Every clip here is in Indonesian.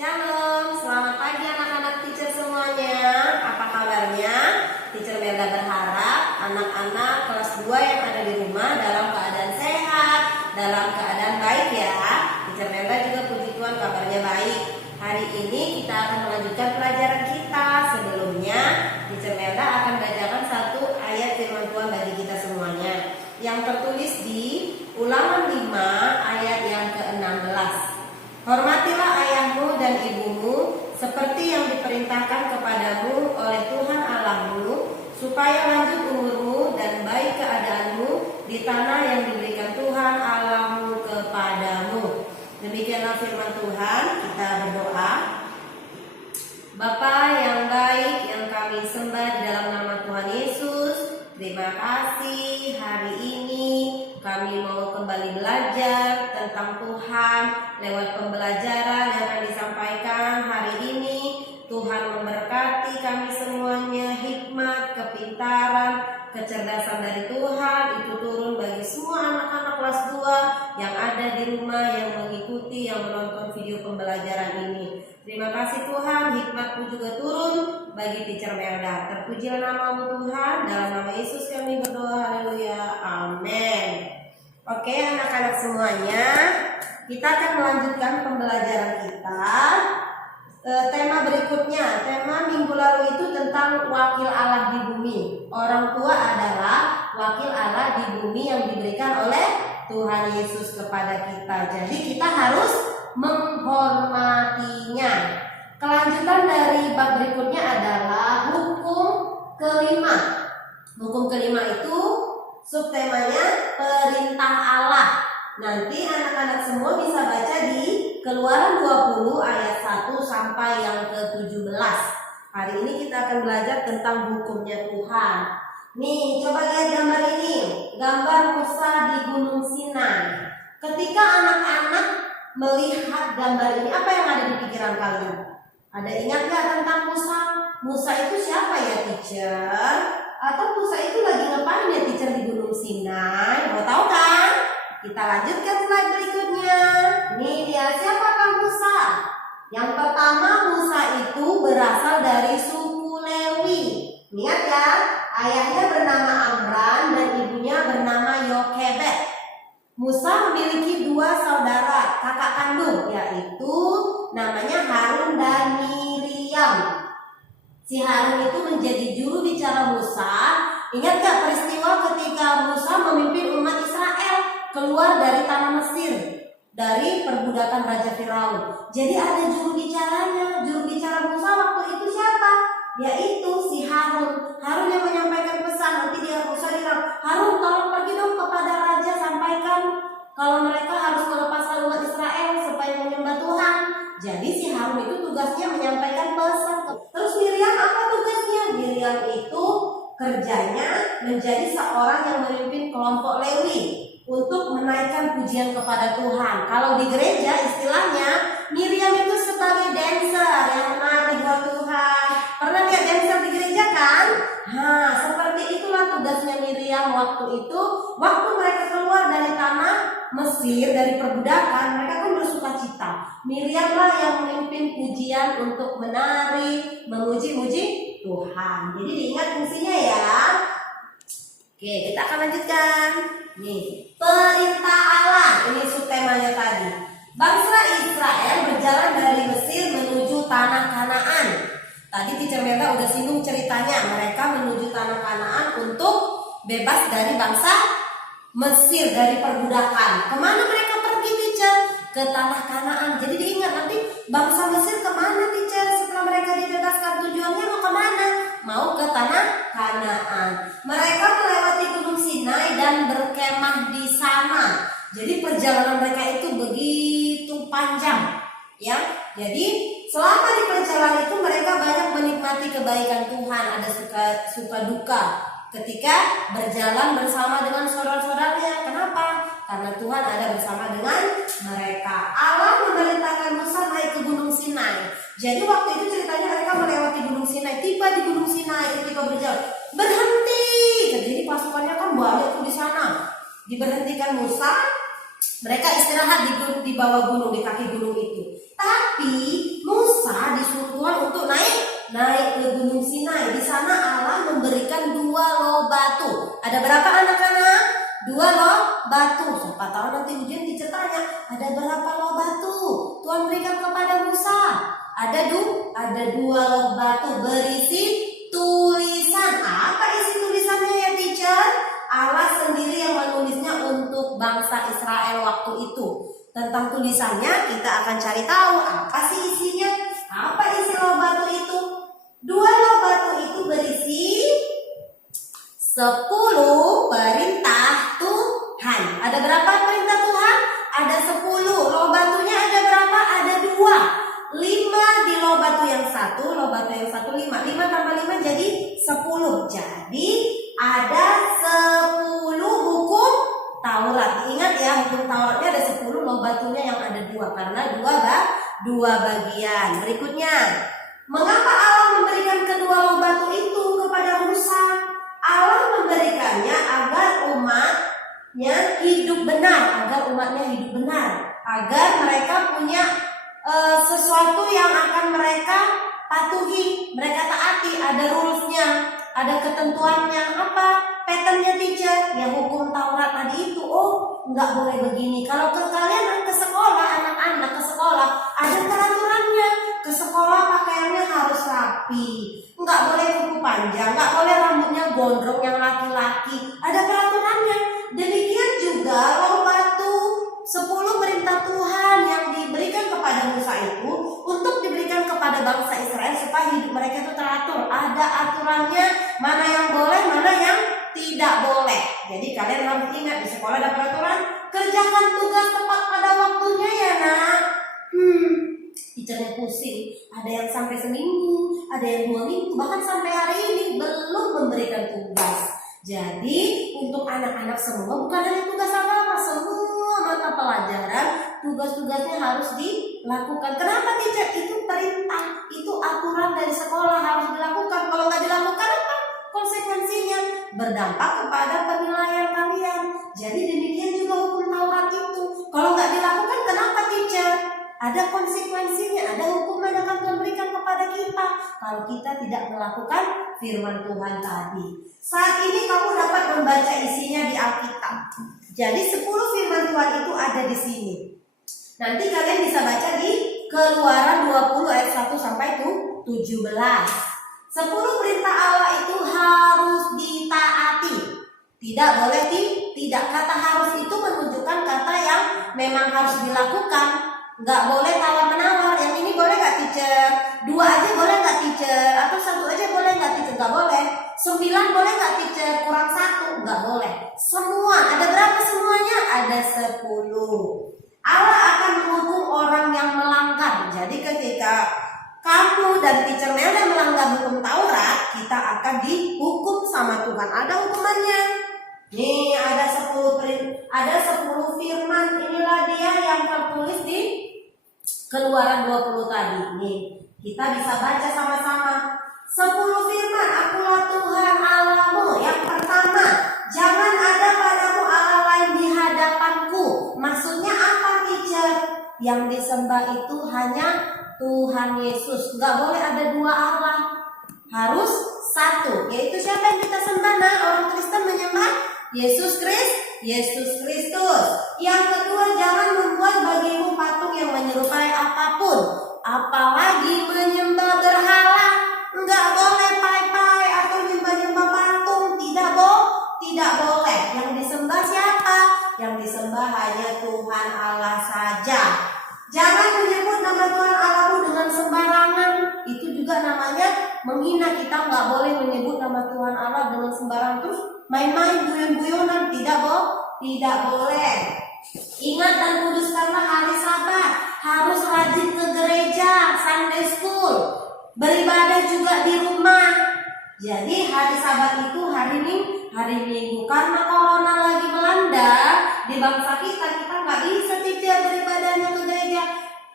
Shalom, selamat pagi anak-anak teacher semuanya. Apa kabarnya? Teacher Melda berharap anak-anak kelas 2 yang ada di rumah dalam keadaan sehat, dalam keadaan baik ya. Teacher Melda juga puji Tuhan kabarnya baik. Hari ini kita akan melanjutkan pelajaran kita. Sebelumnya, Teacher Melda akan bacakan satu ayat firman Tuhan bagi kita semuanya yang tertulis di Ulangan 5 ayat yang ke-16. Hormatilah ayahmu dan ibumu seperti yang diperintahkan kepadamu oleh Tuhan Allahmu, supaya lanjut umurmu dan baik keadaanmu di tanah yang diberikan Tuhan Allahmu kepadamu. Demikianlah firman Tuhan. Kita berdoa. Bapa yang baik yang kami sembah di dalam nama Tuhan Yesus, terima kasih hari ini kami mau kembali belajar tentang Tuhan lewat pembelajaran yang akan disampaikan hari ini. Tuhan memberkati kami semuanya, hikmat, kepintaran, kecerdasan dari Tuhan itu turun bagi semua anak-anak kelas 2 yang ada di rumah, yang mengikuti, yang menonton video pembelajaran ini. Terima kasih Tuhan, hikmat-Mu juga turun bagi teacher Melda. Terpujilah nama-Mu Tuhan, dalam nama Yesus kami berdoa, haleluya, amin. Oke anak-anak semuanya, kita akan melanjutkan pembelajaran kita. Tema berikutnya, tema minggu lalu itu tentang wakil Allah di bumi. Orang tua adalah wakil Allah di bumi yang diberikan oleh Tuhan Yesus kepada kita. Jadi kita harus menghormatinya. Kelanjutan dari bab berikutnya adalah hukum kelima. Hukum kelima itu subtemanya perintah Allah. Nanti anak-anak semua bisa baca di Keluaran 20 ayat 1 sampai yang ke-17. Hari ini kita akan belajar tentang hukumnya Tuhan. Nih, coba lihat gambar ini. Gambar Musa di Gunung Sinai. Ketika anak-anak melihat gambar ini, apa yang ada di pikiran kalian? Ada ingat gak tentang Musa? Musa itu siapa ya teacher? Atau Musa itu lagi ngapain ya teacher di Gunung Sinai? Mau tahu kan? Kita lanjutkan slide berikutnya. Nih dia, siapakah Musa? Yang pertama, Musa itu berasal dari suku Lewi. Lihat ya, ayahnya bernama Amram dan ibunya bernama Yokebed. Musa memiliki 2 saudara kakak kandung, yaitu namanya Harun dan Miriam. Si Harun itu menjadi juru bicara Musa. Ingat gak peristiwa ketika Musa memimpin umat Israel keluar dari tanah Mesir, dari perbudakan Raja Firaun. Jadi ada juru bicaranya. Juru bicara Musa waktu itu siapa? Yaitu si Harun. Harun yang menyampaikan pesan. Nanti dia Musa bilang, Harun tolong pergi dong kepada Raja, sampaikan kalau mereka harus melepaskan umat Israel supaya menyembah Tuhan. Jadi si Harun itu tugasnya menyampaikan pesan. Terus Miriam apa tugasnya? Miriam itu kerjanya menjadi seorang yang memimpin kelompok Lewi untuk menaikkan pujian kepada Tuhan. Kalau di gereja istilahnya Miriam itu sebagai dancer yang menari buat Tuhan. Pernah lihat dancer di gereja kan? Seperti itulah tugasnya Miriam waktu itu. Waktu mereka keluar dari tanah Mesir, dari perbudakan, mereka kan bersuka cita. Miriam lah yang memimpin pujian untuk menari, memuji-muji Tuhan. Jadi diingat fungsinya ya. Oke, kita akan lanjutkan. Nih, perintah Allah. Ini subtemanya tadi. Bangsa Israel berjalan dari Mesir menuju tanah Kanaan. Tadi teacher Melda udah singgung ceritanya. Mereka menuju tanah Kanaan untuk bebas dari bangsa Mesir, dari perbudakan. Kemana mereka pergi teacher? Ke tanah Kanaan. Jadi diingat nanti bangsa Mesir kemana teacher? Setelah mereka dibebaskan tujuannya mau kemana? Mau ke tanah Kanaan. Mereka melewati Gunung Sinai dan berkemah di sana. Jadi perjalanan mereka itu begitu panjang, ya. Jadi selama di perjalanan itu mereka banyak menikmati kebaikan Tuhan. Ada suka duka ketika berjalan bersama dengan saudara-saudaranya. Kenapa? Karena Tuhan ada bersama dengan mereka. Allah memerintahkan Musa naik ke Gunung Sinai. Jadi waktu itu ceritanya mereka melewati Gunung Sinai. Tiba di Gunung Sinai ketika berjalan, berhenti. Jadi pasukannya kan banyak tuh di sana. Diberhentikan Musa, mereka istirahat di bawah gunung, di kaki gunung itu. Tapi berapa anak-anak? 2 loh batu. Siapa tahu nanti ujian teacher tanya, ada berapa loh batu Tuhan berikan kepada Musa? Ada 2 loh batu berisi tulisan. Apa isi tulisannya ya teacher? Allah sendiri yang menulisnya untuk bangsa Israel waktu itu. Tentang tulisannya kita akan cari tahu apa sih isinya. Apa isi loh batu itu? 2 loh batu itu berisi 10 perintah Tuhan. Ada berapa perintah Tuhan? Ada 10. Loh batunya ada berapa? Ada 2. 5 di loh batu yang 1. Loh batu yang 1 5. 5 tambah 5 jadi 10. Jadi ada 10 hukum Taurat. Ingat ya, hukum Tauratnya ada 10. Loh batunya yang ada 2. Karena 2 bagian. Berikutnya, mengapa Allah memberikan kedua loh batu itu kepada Musa? Allah memberikannya agar umatnya hidup benar, agar mereka punya sesuatu yang akan mereka patuhi, mereka taati, ada rulesnya, ada ketentuannya. Apa patternnya teacher? Ya hukum Taurat tadi itu. Oh, nggak boleh begini. Kalau kalian ke sekolah, anak-anak ke sekolah, ada peraturannya. Ke sekolah pakaiannya harus rapi, nggak boleh kuku panjang, nggak boleh rambutnya gondrong yang laki-laki. Ada peraturannya. Demikian juga loh batu 10 perintah Tuhan yang diberikan kepada Musa itu untuk diberikan kepada bangsa Israel supaya hidup mereka itu teratur. Ada aturannya, mana yang boleh, mana yang tidak boleh. Jadi kalian harus ingat, di sekolah ada peraturan, kerjakan tugas tepat pada waktunya ya nak. Teachernya pusing, ada yang sampai seminggu, ada yang 2 minggu, bahkan sampai hari ini belum memberikan tugas. Jadi untuk anak-anak semua, bukan hanya tugas apa-apa, semua mata pelajaran tugas-tugasnya harus dilakukan. Kenapa teacher? Itu perintah, itu aturan dari sekolah harus dilakukan. Kalau nggak dilakukan apa konsekuensinya? Berdampak kepada penilaian kalian. Jadi demikian juga hukum Taurat itu. Kalau nggak dilakukan, kenapa teacher? Ada konsekuensinya, ada hukuman yang akan Tuhan berikan kepada kita kalau kita tidak melakukan firman Tuhan tadi. Saat ini kamu dapat membaca isinya di Alkitab. Jadi 10 firman Tuhan itu ada di sini. Nanti kalian bisa baca di Keluaran 20 ayat 1 sampai 17. 10 perintah Allah itu harus ditaati. Tidak boleh tidak. Kata harus itu menunjukkan kata yang memang harus dilakukan. Nggak boleh tawar-menawar. Yang ini boleh nggak teacher? 2 aja boleh nggak teacher? Atau 1 aja boleh nggak teacher? Nggak boleh. 9 boleh nggak teacher? Kurang 1? Nggak boleh. Semua. Ada berapa semuanya? Ada 10. Allah akan menghukum orang yang melanggar. Jadi ketika kamu dan teacher Melda melanggar hukum Taurat, kita akan dihukum sama Tuhan. Ada hukumannya. Nih ada 10 firman. Inilah dia yang tertulis di Keluaran 20 tadi. Nih, kita bisa baca sama-sama. 10 firman, akulah Tuhan Allahmu. Yang pertama, jangan ada padamu Allah lain di hadapanku. Maksudnya apa teacher? Yang disembah itu hanya Tuhan Yesus. Nggak boleh ada 2 Allah. Harus 1. Yaitu siapa yang kita sembah? Nah, orang Kristen menyembah Yesus Kristus. Yang kedua, jangan membuat bagimu patung yang menyerupai apapun, apalagi menyembah berhala. Enggak boleh pai-pai atau nyembah-nyembah patung. Tidak boleh. Yang disembah siapa? Yang disembah hanya Tuhan Allah saja. Jangan menyebut nama Tuhan Allahmu dengan sembarangan. Itu juga namanya menghina. Kita nggak boleh menyebut nama Tuhan Allah dengan sembarangan terus main-main, guyon-guyonan. Tidak boleh. Ingat dan kuduskanlah hari Sabat. Harus rajin ke gereja, Sunday school, beribadah juga di rumah. Jadi hari Sabat itu hari Minggu. Karena corona lagi melanda di bangsa kita nggak bisa tidak beribadahnya ke gereja.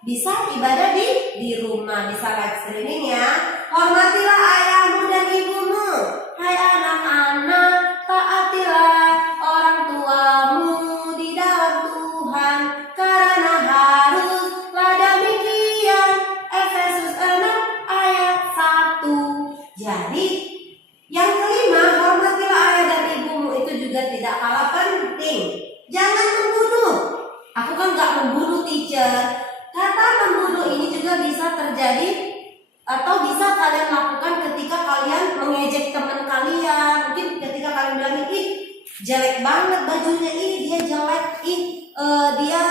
Bisa ibadah di rumah, bisa live streaming ya. Hormatilah ayahmu dan ibumu. Hai anak-anak, taatilah orang tuamu di dalam Tuhan, karena haruslah demikian. Efesus 6 ayat 1. Jadi yang kelima, hormatilah ayah dan ibumu. Itu bisa terjadi atau bisa kalian lakukan ketika kalian mengejek teman kalian. Mungkin ketika kalian bilang, ih jelek banget bajunya, ih dia jelek, dia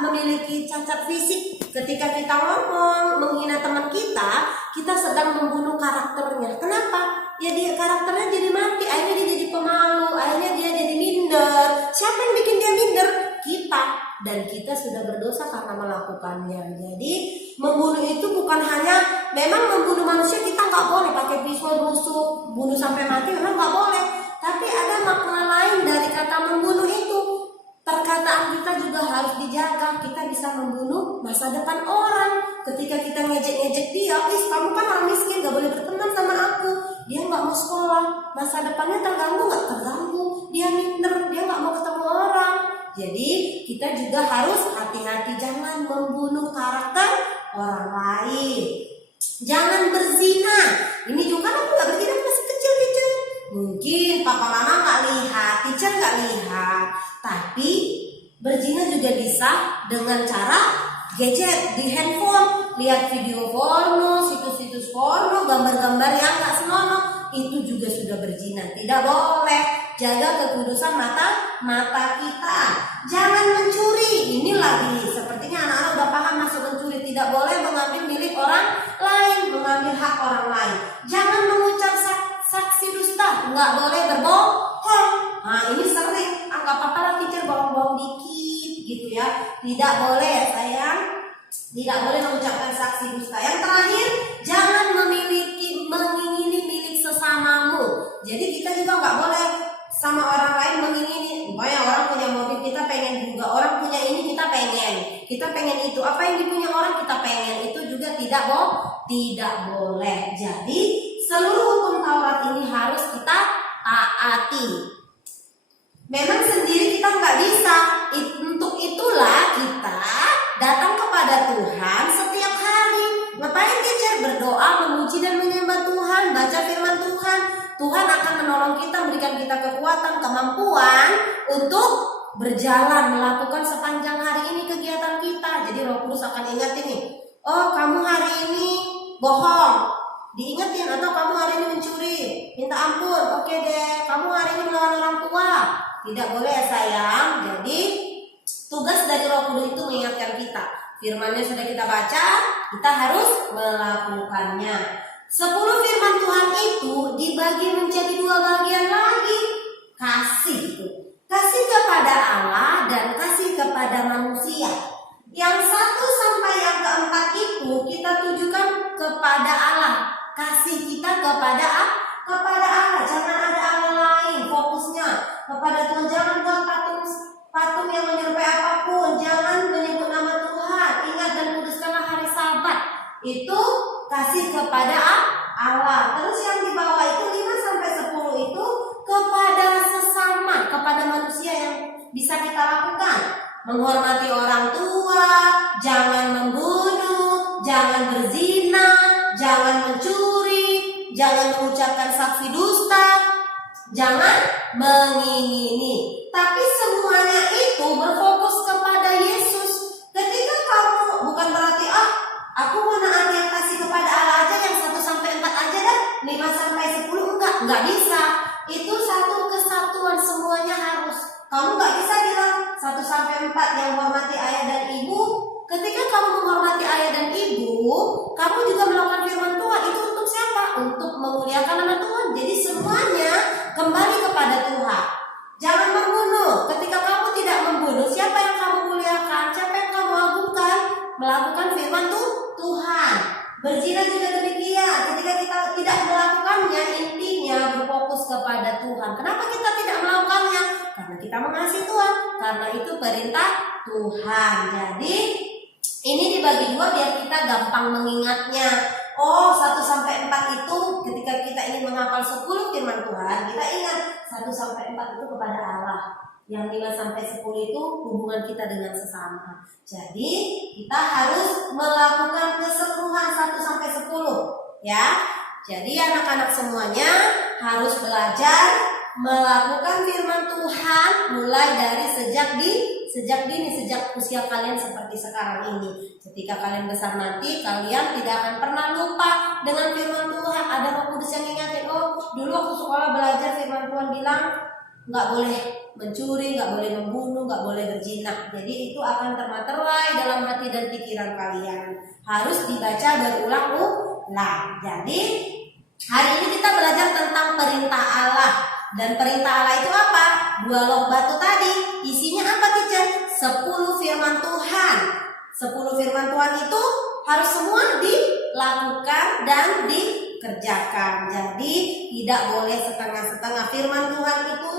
memiliki cacat fisik. Ketika kita ngomong menghina teman kita sedang membunuh karakternya. Kenapa? Ya dia karakternya jadi mati, akhirnya dia jadi pemalu, akhirnya dia jadi minder. Siapa yang bikin dia minder? Kita. Dan kita sudah berdosa karena melakukannya. Jadi membunuh itu bukan hanya, memang membunuh manusia kita nggak boleh pakai pisau busuk, bunuh sampai mati memang nggak boleh. Tapi ada makna lain dari kata membunuh itu. Perkataan kita juga harus dijaga. Kita bisa membunuh masa depan orang. Ketika kita ngejek-ngejek dia, kamu kan orang miskin, gak boleh berteman sama aku. Dia gak mau sekolah, masa depannya terganggu gak? Terganggu. Dia minder, dia gak mau ketemu orang. Jadi kita juga harus hati-hati, jangan membunuh karakter orang lain. Jangan berzina. Ini juga kan aku gak berzina, masih kecil-kecil. Mungkin papa mama gak lihat, teacher gak lihat. Tapi berzina juga bisa dengan cara gadget di handphone, lihat video porno, situs-situs porno, gambar-gambar yang gak senonoh, itu juga sudah berzina. Tidak boleh. Jaga kekudusan mata kita. Jangan mencuri. Ini lagi sepertinya anak-anak udah paham masuk mencuri. Tidak boleh mengambil milik orang lain, mengambil hak orang lain. Jangan mengucap saksi dusta. Nggak boleh berbohong. Nah ini sering. Nggak apa-apa lah teacher, bohong-bohong dikit gitu ya. Tidak boleh ya sayang. Tidak boleh mengucapkan saksi dusta. Yang terakhir, jangan mengingini milik sesamamu. Jadi kita juga nggak boleh sama orang lain mengingini. Pokoknya orang punya mobil kita pengen juga, orang punya ini kita pengen itu. Apa yang dipunya orang kita pengen, itu juga tidak boleh. Jadi seluruh hukum Taurat ini harus kita taati. Memang sendiri kita nggak bisa. Untuk itulah kita datang kepada Tuhan setiap hari. Ngapain teacher? Berdoa, memuji dan menyembah Tuhan, baca firman Tuhan. Tuhan akan menolong kita, memberikan kita kekuatan, kemampuan untuk berjalan, melakukan sepanjang hari ini kegiatan kita. Jadi Roh Kudus akan ingatin nih, oh kamu hari ini bohong, diingetin. Atau kamu hari ini mencuri, minta ampun, oke deh. Kamu hari ini melawan orang tua, tidak boleh ya sayang. Jadi tugas dari Roh Kudus itu mengingatkan kita. Firman-Nya sudah kita baca, kita harus melakukannya. 10 firman Tuhan itu dibagi menjadi 2 bagian lagi. Kasih kepada Allah dan kasih kepada manusia. Yang 1 sampai yang keempat itu kita tujukan kepada Allah. Kasih kita kepada Allah. Jangan ada Allah lain. Fokusnya kepada Tuhan. Jangan buat patung yang menyerupai apapun. Jangan menyebut nama Tuhan. Ingat dan kuduskanlah hari Sabat. Itu kasih kepada Allah. Terus yang di bawah itu 5 sampai 10 itu kepada sesama, kepada manusia yang bisa kita lakukan. Menghormati orang tua, jangan membunuh, jangan berzina, jangan mencuri, jangan mengucapkan saksi dusta, jangan mengingini. Tapi semuanya itu berfokus kepada Yesus. Ketika kamu, bukan berarti aku menaati yang kasih kepada Allah aja, yang 1 sampai 4 aja dah, 5 sampai 10 enggak bisa. Itu satu kesatuan, semuanya harus. Kamu enggak bisa bilang 1 sampai 4 yang menghormati ayah dan ibu. Ketika kamu menghormati ayah dan ibu, kamu juga melakukan firman Tuhan. Itu untuk siapa? Untuk memuliakan nama Tuhan. Jadi semuanya kembali kepada Tuhan. Jangan membunuh. Ketika kamu tidak membunuh, siapa yang kamu muliakan? Siapa yang kamu agungkan? Melakukan firman Tuhan. Berzina juga demikian. Ketika kita tidak melakukannya, intinya berfokus kepada Tuhan. Kenapa kita tidak melakukannya? Karena kita mengasihi Tuhan. Karena itu perintah Tuhan. Jadi ini dibagi 2 biar kita gampang mengingatnya. Oh, 1 sampai 4 itu ketika kita ingin menghafal 10 firman Tuhan, kita ingat 1 sampai 4 itu kepada Allah. Yang 5 sampai 10 itu hubungan kita dengan sesama. Jadi kita harus melakukan keseluruhan 1 sampai 10 ya. Jadi anak-anak semuanya harus belajar melakukan firman Tuhan mulai dari sejak di sejak dini, sejak usia kalian seperti sekarang ini. Ketika kalian besar nanti, kalian tidak akan pernah lupa dengan firman Tuhan. Ada Roh Kudus yang ingatin, oh dulu waktu sekolah belajar firman Tuhan bilang nggak boleh mencuri, nggak boleh membunuh, nggak boleh berzina. Jadi itu akan termaterai dalam hati dan pikiran kalian. Harus dibaca berulang-ulang. Jadi hari ini kita belajar tentang perintah Allah. Dan perintah Allah itu apa? 2 loh batu tadi. Isinya apa, teacher? 10 firman Tuhan. 10 firman Tuhan itu harus semua dilakukan dan dikerjakan. Jadi tidak boleh setengah-setengah. Firman Tuhan itu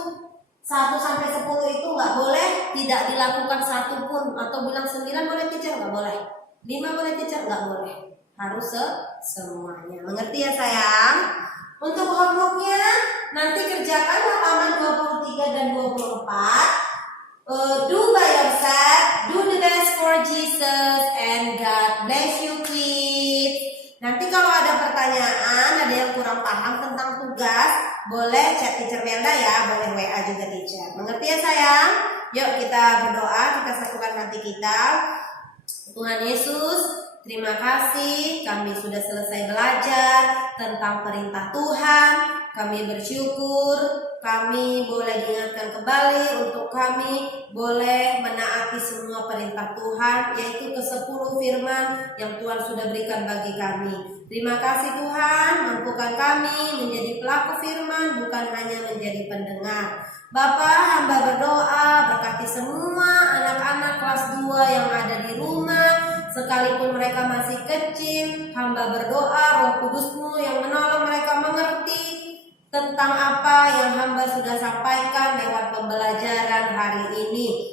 1 sampai 10 itu nggak boleh tidak dilakukan satu pun. Atau bilang 9 boleh, teacher? Nggak boleh. 5 boleh, teacher? Nggak boleh. Harus semuanya. Mengerti ya sayang? Untuk homeworknya nanti kerjakan halaman 23 dan 24. Do by yourself, do the best for Jesus, and God bless you kids. Nanti kalau ada pertanyaan, ada yang kurang paham tentang tugas, boleh chat teacher Melda ya, boleh WA juga teacher. Mengerti ya sayang? Yuk kita berdoa, kita satukan hati kita. Tuhan Yesus, terima kasih kami sudah selesai belajar tentang perintah Tuhan. Kami bersyukur kami boleh diingatkan kembali untuk kami boleh menaati semua perintah Tuhan, yaitu ke-10 firman yang Tuhan sudah berikan bagi kami. Terima kasih Tuhan, mampukan kami menjadi pelaku firman, bukan hanya menjadi pendengar. Bapa, hamba berdoa berkati semua anak-anak kelas 2 yang ada di rumah. Sekalipun mereka masih kecil, hamba berdoa Roh Kudus-Mu yang menolong mereka mengerti tentang apa yang hamba sudah sampaikan lewat pembelajaran hari ini.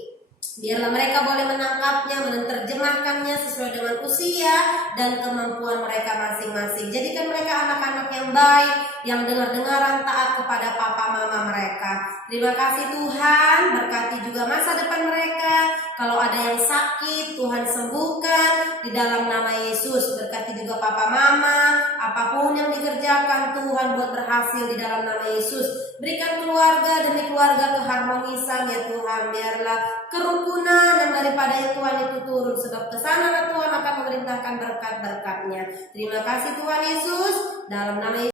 Biarlah mereka boleh menangkapnya, menerjemahkannya sesuai dengan usia dan kemampuan mereka masing-masing. Jadikan mereka anak-anak yang baik, yang dengar-dengaran taat kepada papa mama mereka. Terima kasih Tuhan, berkati juga masa depan mereka. Kalau ada yang sakit, Tuhan sembuhkan di dalam nama Yesus. Berkati juga papa mama, apapun yang dikerjakan Tuhan buat berhasil di dalam nama Yesus. Berikan keluarga demi keluarga keharmonisan ya Tuhan. Biarlah kerukunan dan daripada Tuhan itu turun, sebab kesana Tuhan akan memerintahkan berkat-berkatnya. Terima kasih Tuhan Yesus, dalam nama Yesus.